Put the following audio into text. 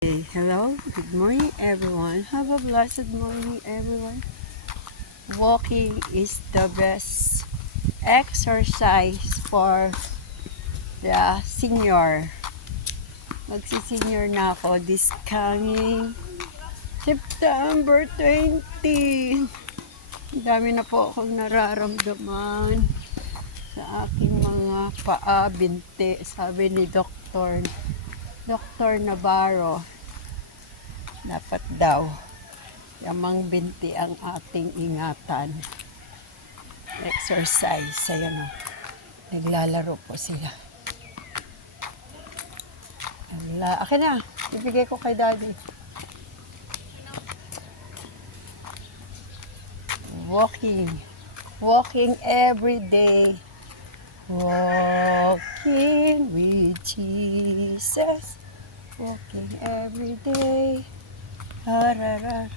Hey, hello, good morning everyone. Have a blessed morning everyone. Walking is the best exercise for the senior. Magsisenior na ako this coming September 20. Ang dami na po akong nararamdaman sa aking mga paa, binti. Sabi ni Dr. Navarro, dapat daw yamang binti ang ating ingatan. Exercise. Ayan o. Naglalaro po sila. Akin na. Ibigay ko kay daddy. Walking. Walking every day. Walking with Jesus. Walking every day. Ararar.